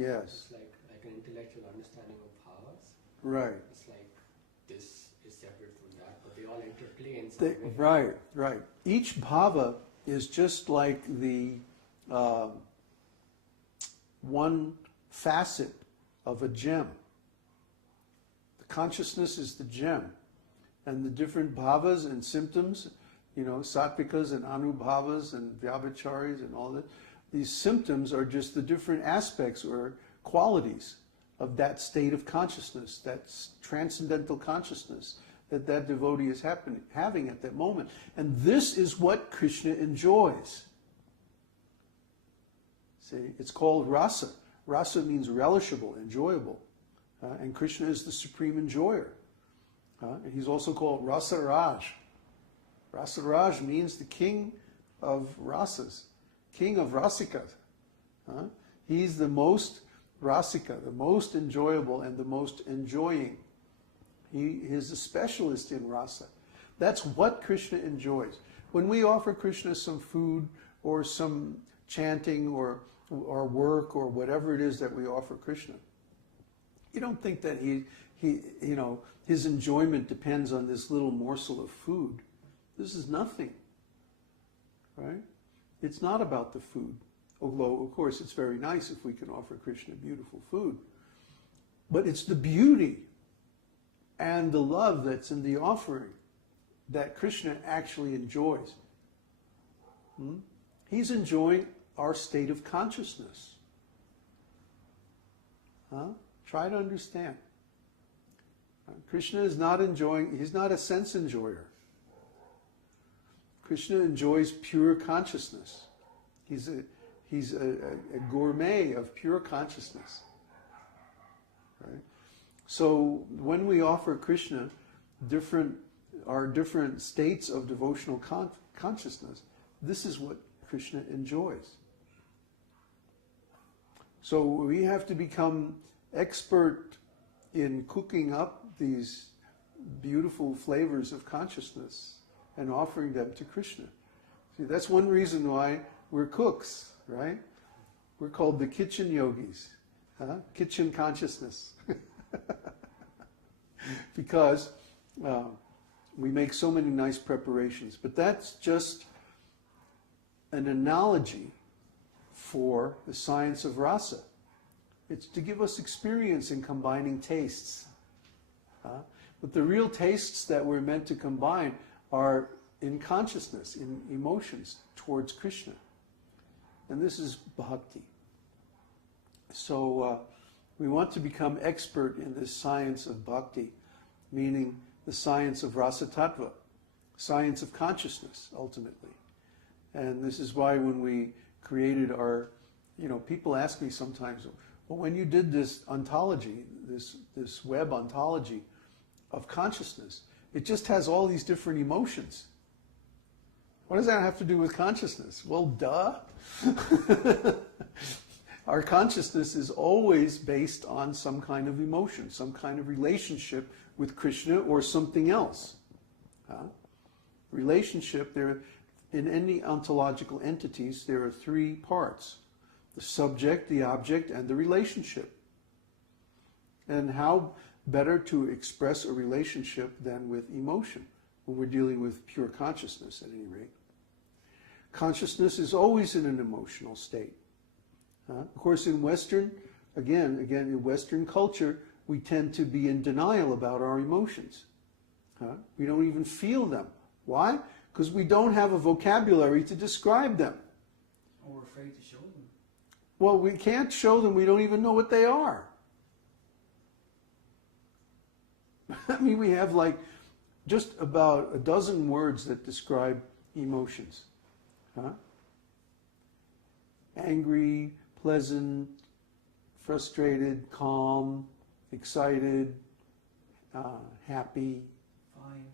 Yes. It's like an intellectual understanding of bhavas. Right. It's like this is separate from that, but they all interplay in some way. Right, right. Each bhava is just like the one facet of a gem. The consciousness is the gem. And the different bhavas and symptoms, sattvikas and anubhavas and vyabhicharis and all that, these symptoms are just the different aspects or qualities of that state of consciousness, that transcendental consciousness that devotee is having at that moment. And this is what Krishna enjoys. See, it's called rasa. Rasa means relishable, enjoyable. And Krishna is the supreme enjoyer. And he's also called Rasa Raj. Rasa Raj means the king of rasas, king of rasikas. He's the most rasika, the most enjoyable and the most enjoying. He is a specialist in rasa. That's what Krishna enjoys. When we offer Krishna some food or some chanting or work or whatever it is that we offer Krishna, you don't think that his enjoyment depends on this little morsel of food. This is nothing, right? It's not about the food. Although, of course, it's very nice if we can offer Krishna beautiful food. But it's the beauty and the love that's in the offering that Krishna actually enjoys. He's enjoying our state of consciousness. Try to understand. Krishna is not enjoying, he's not a sense enjoyer. Krishna enjoys pure consciousness. He's a gourmet of pure consciousness. Right? So when we offer Krishna our different states of devotional consciousness, this is what Krishna enjoys. So we have to become expert in cooking up these beautiful flavors of consciousness and offering them to Krishna. See, that's one reason why we're cooks, right? We're called the kitchen yogis, kitchen consciousness. Because we make so many nice preparations. But that's just an analogy for the science of rasa. It's to give us experience in combining tastes. But the real tastes that we're meant to combine are in consciousness, in emotions towards Krishna. And this is bhakti. So we want to become expert in this science of bhakti, meaning the science of rasa tattva, science of consciousness, ultimately. And this is why when we created our, people ask me sometimes, well, when you did this ontology, this web ontology of consciousness, it just has all these different emotions. What does that have to do with consciousness? Well, duh. Our consciousness is always based on some kind of emotion, some kind of relationship with Krishna or something else. Relationship, in any ontological entities, there are three parts: the subject, the object, and the relationship. And how better to express a relationship than with emotion when we're dealing with pure consciousness, at any rate. Consciousness is always in an emotional state. Of course, in Western, again, in Western culture, we tend to be in denial about our emotions. We don't even feel them. Why? Because we don't have a vocabulary to describe them. Or we're afraid to show them. Well, we can't show them. We don't even know what they are. I mean, we have like just about a dozen words that describe emotions. Angry, pleasant, frustrated, calm, excited, happy. Fine.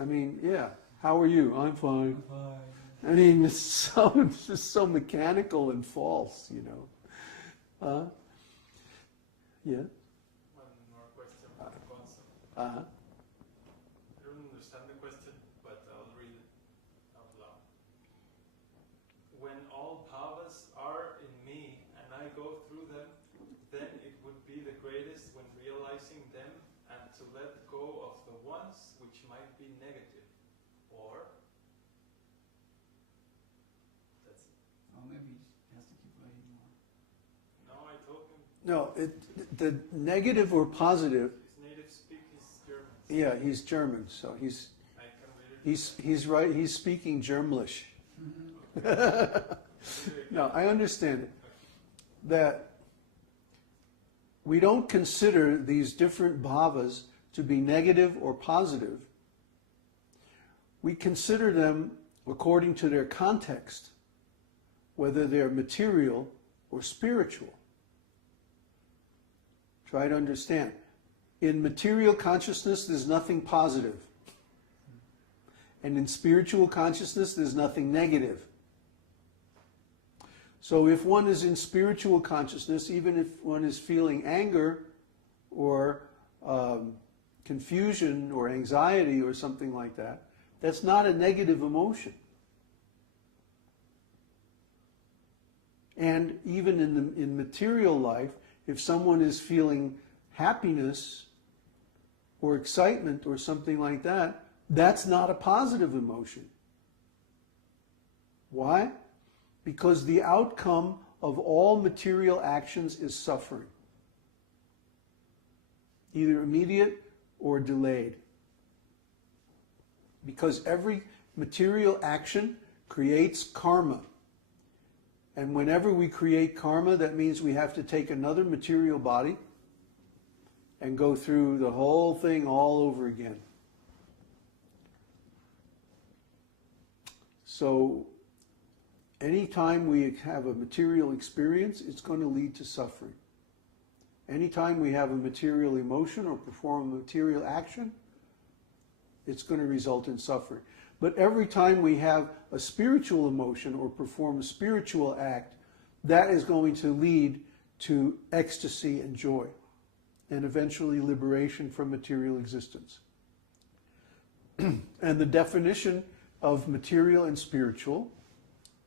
I mean, yeah. How are you? I'm fine. I'm fine. I mean, it's just so mechanical and false, Yeah. One more question from the concept. I don't understand the question, but I'll read it out loud. When all bhavas are in me and I go through them, then it would be the greatest when realizing them and to let go of the ones which might be negative. Or that's it. Oh, maybe he has to keep writing more. No, I told him No, the negative or positive. his native speak is German. Yeah, he's German, so he's I can read it. he's right. He's speaking Germlish. No, I understand it. That we don't consider these different bhavas to be negative or positive. We consider them according to their context, whether they're material or spiritual. Try to understand. In material consciousness, there's nothing positive. And in spiritual consciousness, there's nothing negative. So if one is in spiritual consciousness, even if one is feeling anger or confusion or anxiety or something like that, that's not a negative emotion. And even in material life, if someone is feeling happiness or excitement or something like that, that's not a positive emotion. Why? Because the outcome of all material actions is suffering, either immediate or delayed. Because every material action creates karma. And whenever we create karma, that means we have to take another material body and go through the whole thing all over again. So anytime we have a material experience, it's going to lead to suffering. Anytime we have a material emotion or perform a material action, it's going to result in suffering. But every time we have a spiritual emotion or perform a spiritual act, that is going to lead to ecstasy and joy, and eventually liberation from material existence. And the definition of material and spiritual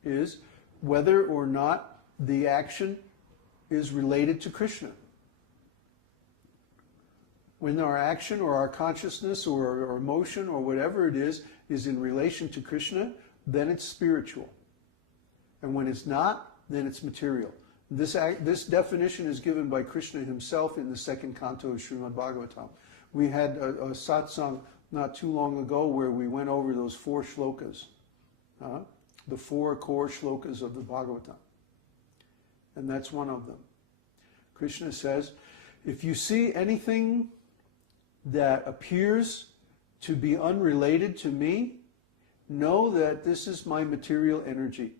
is whether or not the action is related to Krishna. When our action or our consciousness or our emotion or whatever it is in relation to Krishna, then it's spiritual. And when it's not, then it's material. This definition is given by Krishna himself in the second canto of Srimad Bhagavatam. We had a satsang not too long ago where we went over those 4 shlokas, the 4 core shlokas of the Bhagavatam. And that's one of them. Krishna says, if you see anything that appears to be unrelated to me, know that this is my material energy.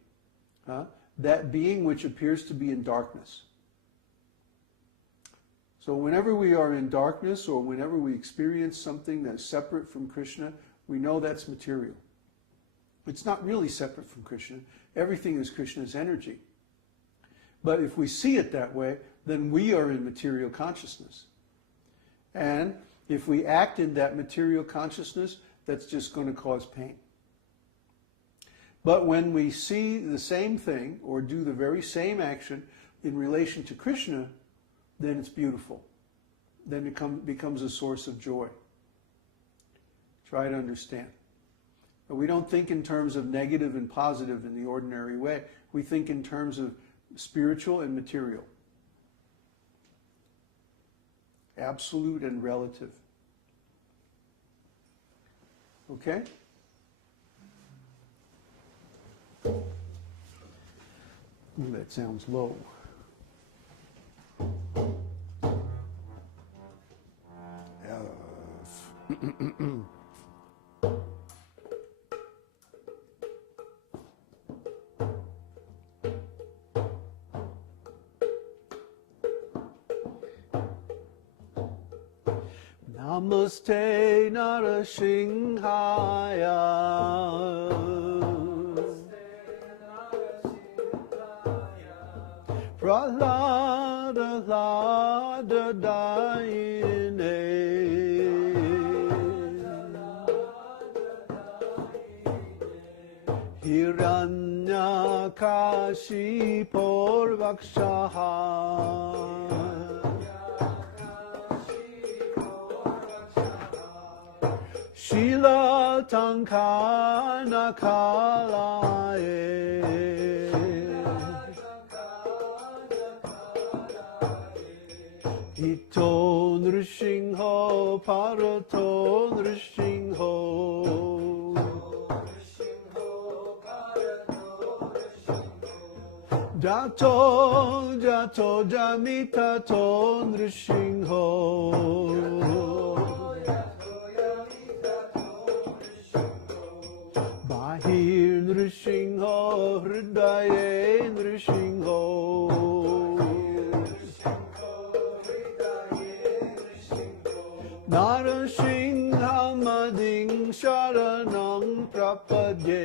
That being which appears to be in darkness. So whenever we are in darkness or whenever we experience something that's separate from Krishna, we know that's material. It's not really separate from Krishna. Everything is Krishna's energy. But if we see it that way, then we are in material consciousness. And if we act in that material consciousness, that's just going to cause pain. But when we see the same thing or do the very same action in relation to Krishna, then it's beautiful. Then it becomes a source of joy. Try to understand. But we don't think in terms of negative and positive in the ordinary way. We think in terms of spiritual and material. Absolute and relative. Okay? Ooh, that sounds low. Namaste Narasimhaya. Prahlada Lada Daine Hiranyakashi Porvakshaha Shila Tankana Kalae Ito Nrishingho Parato Nrishingho Jato Jato Jamitato Nrishingho Bahir Nrishingho Hridaye Nrishingho Narasinghamading Sharanang Prapadye